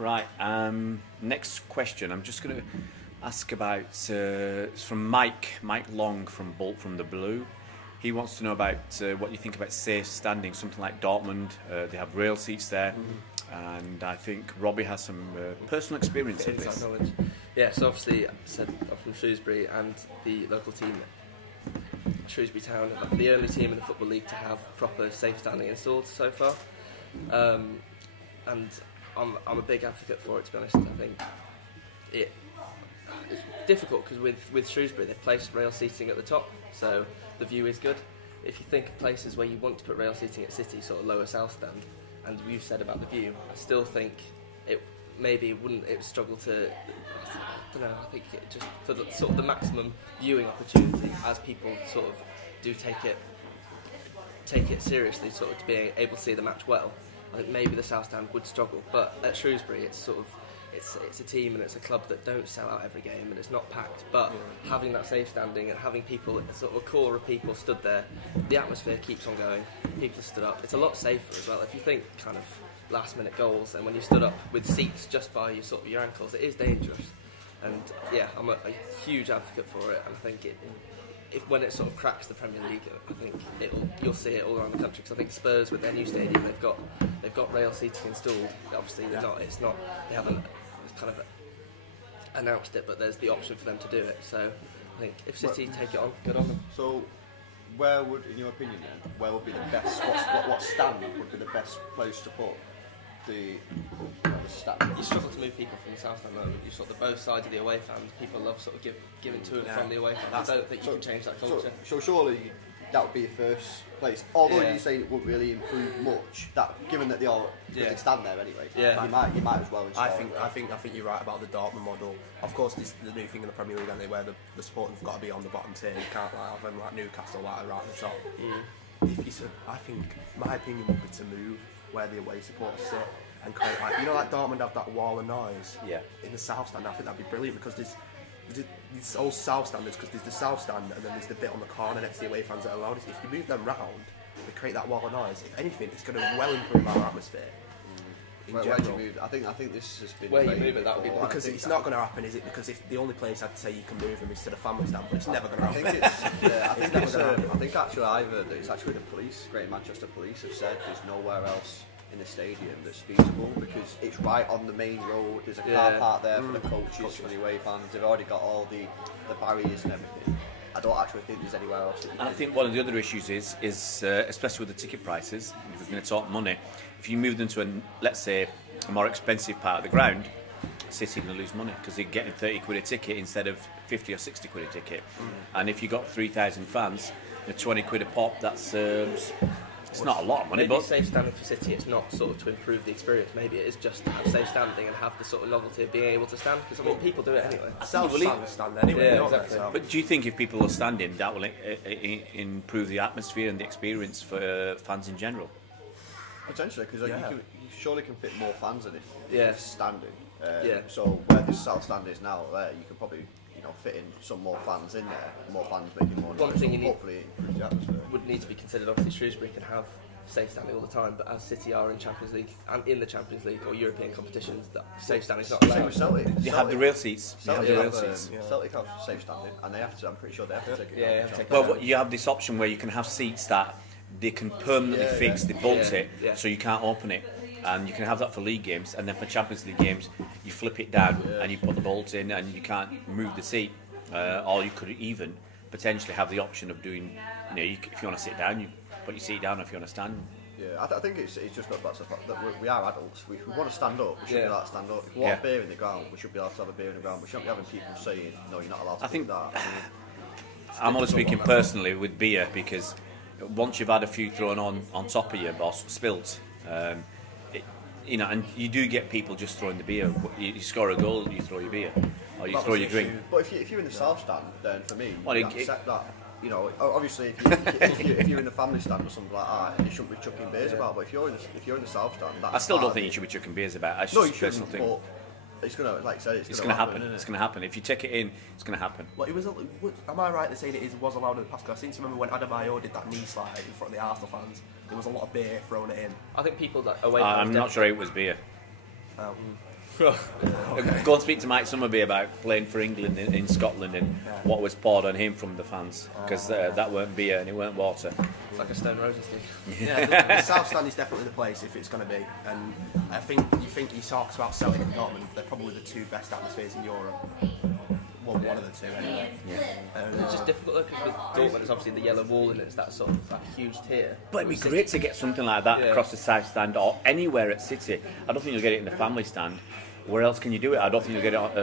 Right. Next question. I'm just going to ask about. It's from Mike Long from Bolt from the Blue. He wants to know about what you think about safe standing. Something like Dortmund, they have rail seats there, and I think Robbie has some personal experience of this. Knowledge. Yeah, so obviously, I said I'm from Shrewsbury, and the local team, Shrewsbury Town, are the only team in the Football League to have proper safe standing installed so far. And I'm a big advocate for it, to be honest. I think it's difficult because with Shrewsbury they've placed rail seating at the top, so the view is good. If you think of places where you want to put rail seating at City, sort of lower south stand, and you've said about the view, I still think it would struggle to. I don't know. I think it just for the, sort of the maximum viewing opportunity, as people sort of do take it seriously, sort of to be able to see the match well. I think maybe the south stand would struggle, but at Shrewsbury it's sort of it's a team and it's a club that don't sell out every game and it's not packed, but having that safe standing and having people, sort of a core of people stood there, the atmosphere keeps on going, people stood up, it's a lot safer as well. If you think kind of last minute goals and when you stood up with seats just by your sort of your ankles, it is dangerous. And yeah, I'm a huge advocate for it, and I think when it sort of cracks the Premier League, I think you'll see it all around the country. Because I think Spurs with their new stadium, they've got rail seating installed. Obviously, they haven't kind of announced it, but there's the option for them to do it. So I think if City take it on, good on them. So where would, in your opinion, then, where would be the best? What stand would be the best place to put the stand? You struggle to move people from the south stand, though. You sort of both sides of the away fans. People love sort of giving to and from the away fans. I don't think you can change that culture. So surely that would be your first place. Although you say it wouldn't really improve much, that given that they all stand there anyway, you might as well install I think you're right about the Dortmund model. Of course, this is the new thing in the Premier League, and where the supporters have got to be on the bottom tier. You can't have them like Newcastle right at the top. I think my opinion would be to move where the away supporters sit and kind of like Dortmund have that wall of noise in the south stand. I think that'd be brilliant because there's all south standards, because there's the south stand and then there's the bit on the corner next to the away fans that are allowed. If you move them round, they create that wall of noise. If anything, it's going to well improve our atmosphere. Where do you move? I think this has been where you move it. That would be because it's not going to happen, is it? Because if the only place I'd say you can move them is to the family stand, but it's never going to happen. I think actually either it's actually the police, Great Manchester Police, have said there's nowhere else in the stadium that's feasible because it's right on the main road. There's a car park there for the coaches, for the away fans. They've already got all the barriers and everything. I don't actually think there's anywhere else. And I think one of the other issues is especially with the ticket prices, if we're going to talk money, if you move them to let's say a more expensive part of the ground, City are going to lose money because they're getting 30 quid a ticket instead of 50 or 60 quid a ticket. And if you've got 3,000 fans, 20 quid a pop, that's it's not a lot of money, maybe but safe standing for City, it's not sort of to improve the experience. Maybe it is just to have safe standing and have the sort of novelty of being able to stand. Because I mean, people do it anyway. Stand anyway. Yeah, exactly. But do you think if people are standing, that will improve the atmosphere and the experience for fans in general? Potentially, because you surely can fit more fans in it. Yeah, standing. So where this south stand is now, you could probably fit in some more fans in there. More fans making more noise. One thing you hopefully improve the atmosphere. would need to be considered. Obviously, Shrewsbury can have safe standing all the time, but as City are in Champions League and in the Champions League or European competitions, that safe standing is not allowed. Celtic. They have the rail seats. Celtic have safe standing, and they have to. I'm pretty sure they have to take it. Well, you have this option where you can have seats that they can permanently fix, they bolt it, so you can't open it. And you can have that for league games, and then for Champions League games, you flip it down and you put the bolt in, and you can't move the seat. Or you could even potentially have the option of doing, if you want to sit down, you put your seat down. If you want to stand. Yeah, I think it's just got back to the fact that we are adults. If we want to stand up, we should be allowed to stand up. If we want a beer in the ground, we should be allowed to have a beer in the ground. We shouldn't be having people saying, no, you're not allowed to do that. I'm only speaking personally with beer, because once you've had a few thrown on top of you, boss, spilt, and you do get people just throwing the beer. You score a goal, you throw your beer, or you throw your drink. But if you're in the south stand, then for me, you accept that. Obviously, if you're in the family stand or something like that, and you shouldn't be chucking beers about. But if you're in the south stand, I still don't think you should be chucking beers about. That's just a personal thing. It's gonna, like I said, it's gonna happen. It's gonna happen. If you take it in, it's gonna happen. Well, am I right in saying it was allowed in the past? Because I seem to remember when Adebayo did that knee slide in front of the Arsenal fans, there was a lot of beer thrown in. I think people that away. I'm not sure it was beer. Go and speak to Mike Summerby about playing for England in Scotland and what was poured on him from the fans, because that weren't beer and it weren't water. It's like a Stone Roses thing. Yeah, the South Stand is definitely the place if it's going to be, and I think he talks about Celtic and Dortmund. They're probably the two best atmospheres in Europe. Well, one of the two anyway. It's just difficult though, because with Dortmund it's obviously the yellow wall and it's that sort of that huge tier. But it'd be great to get something like that across the South Stand or anywhere at City. I don't think you'll get it in the family stand. Where else can you do it? I don't think you'll get it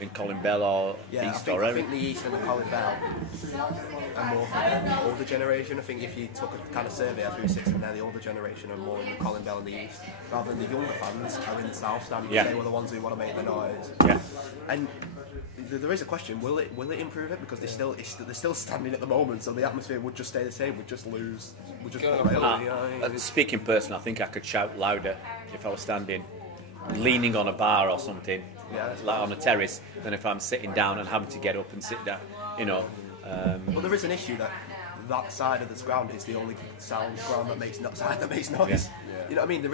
in Colin Bell or East or I think the East and the Colin Bell are more for the older generation. I think if you took a kind of survey of who sits in there, the older generation are more in the Colin Bell and the East, rather than the younger fans are in the South Stand. They were the ones who want to make the noise. Yeah. And there is a question: will it improve it? Because they're still standing at the moment, so the atmosphere would just stay the same. We'd just lose. We'd just speaking personally, I think I could shout louder if I was standing, leaning on a bar or something, like on a terrace, than if I'm sitting down and having to get up and sit down. You know. Well, there is an issue that side of this ground is the only sound ground that makes noise. You know what I mean?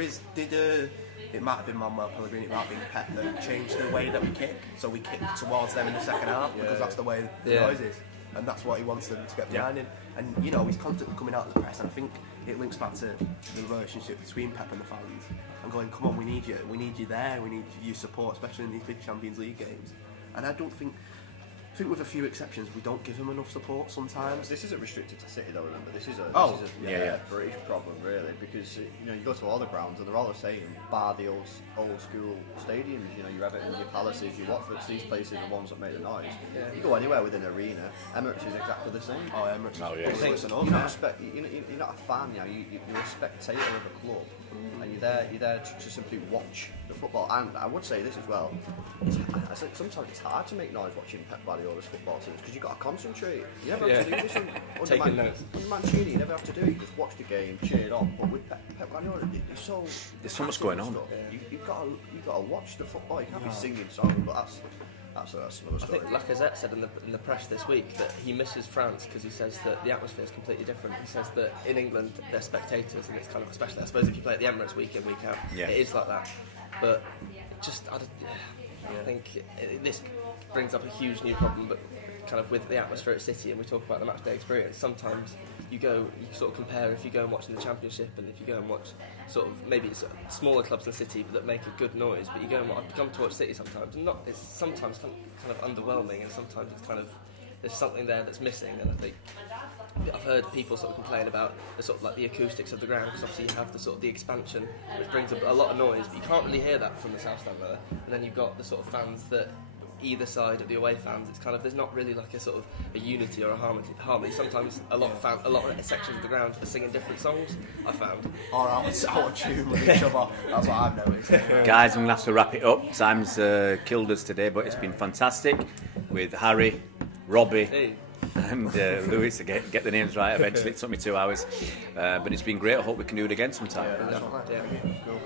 It might have been Manuel Pellegrini, it might have been Pep that changed the way that we kick, so we kick towards them in the second half because that's the way the noise is, and that's what he wants them to get behind him. And you know, he's constantly coming out of the press, and I think it links back to the relationship between Pep and the fans, and going, come on, we need you there, we need your support, especially in these big Champions League games. And I think with a few exceptions, we don't give him enough support sometimes. This isn't restricted to City though, remember. This is a British problem, really, because you go to all the grounds and they're all the same, bar the old school stadiums, your Everton, your Palaces, your Watfords, these places are the ones that make the noise. You go anywhere with an arena, Emirates is exactly the same. Emirates. You're not a fan, you're a spectator of a club, and you're there to simply watch the football. And I would say this as well, sometimes it's hard to make noise watching Pep Guardiola's football teams because you've got to concentrate. You never have to do this under Mancini. You never have to do it. You just watch the game, cheer it on. But with Pep Guardiola, there's so much going on. You've got to watch the football. You can't be singing songs, but that's another story. I think Lacazette said in the press this week that he misses France because he says that the atmosphere is completely different. He says that in England they're spectators, and it's kind of especially, I suppose, if you play at the Emirates week in, week out, it is like that. But I think this brings up a huge new problem, but kind of with the atmosphere at City, and we talk about the match day experience. Sometimes you sort of compare if you go and watch in the Championship, and if you go and watch sort of maybe it's smaller clubs in the city that make a good noise, but you go and come to watch City sometimes, and it's sometimes kind of underwhelming, and sometimes it's kind of there's something there that's missing. And I think I've heard people sort of complain about the sort of like the acoustics of the ground, because obviously you have the sort of the expansion, which brings a lot of noise, but you can't really hear that from the South Stand there. And then you've got the sort of fans that either side of the away fans, it's kind of, there's not really like a sort of a unity or a harmony. Sometimes a lot of sections of the ground are singing different songs, I found. Or out of tune with each other. That's what I've noticed. Guys, I'm going to have to wrap it up. Time's killed us today, but it's been fantastic with Harry, Robbie and Lewis to get the names right eventually. It took me 2 hours, but it's been great. I hope we can do it again sometime. Cool.